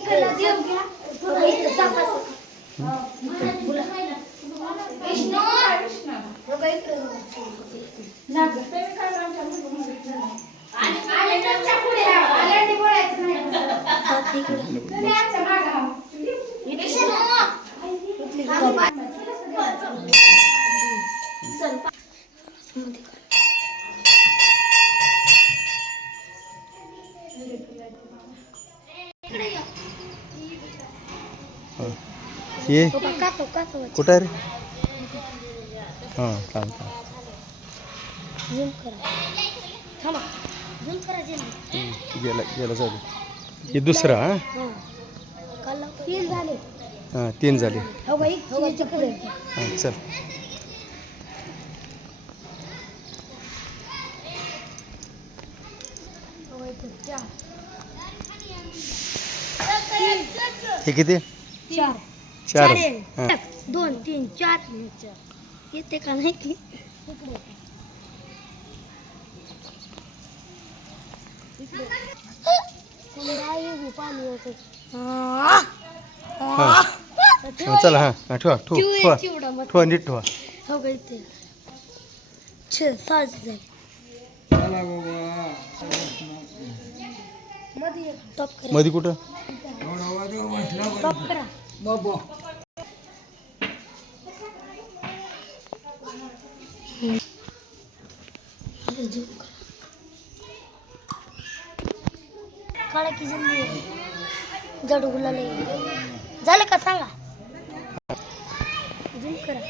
इकडला देव घ्या थोडं इथं सापाचं. बोला. विष्णू बघा इकडं. नाग. आणि आलेंडरच्या पुढे हा. आलेंडी बोलायचं नाही. हात इकडं. तुम्ही आमच्या मागं हा. विष्णू. हा, पा- चल, पा- इकडे ये. ये. कुठं आहे रे? हां हम्म, गेला गेला दे. हे दुसरा हां? तीन झाले. हां तीन झाले. हो हो चल. हे किती? चार. चार. आहे. हां. एक, दोन तीन चार. चार. येते का नाही की? हां. हां. चल हां हां ठेवा ठेव ठेवा. ठेवा नीट ठेवा. हो मध्ये टॉप करा. मध्ये कुठं? टॉप करा. काळा की जल्दी. जड गुलाले. झालं का? सांगा. झूम करा.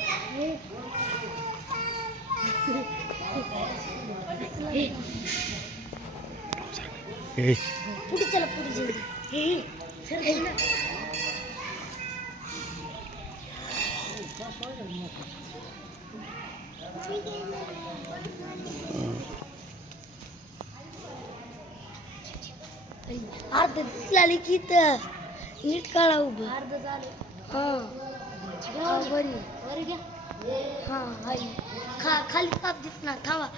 हे. पुढे चला पुढे जल्दी अर्ध दिसलाली की तर नीट काढा उभं. अर्ध झालं. हां. बरी बरी घ्या. हां हाय खा खाली ताप दिसणार. थांबा.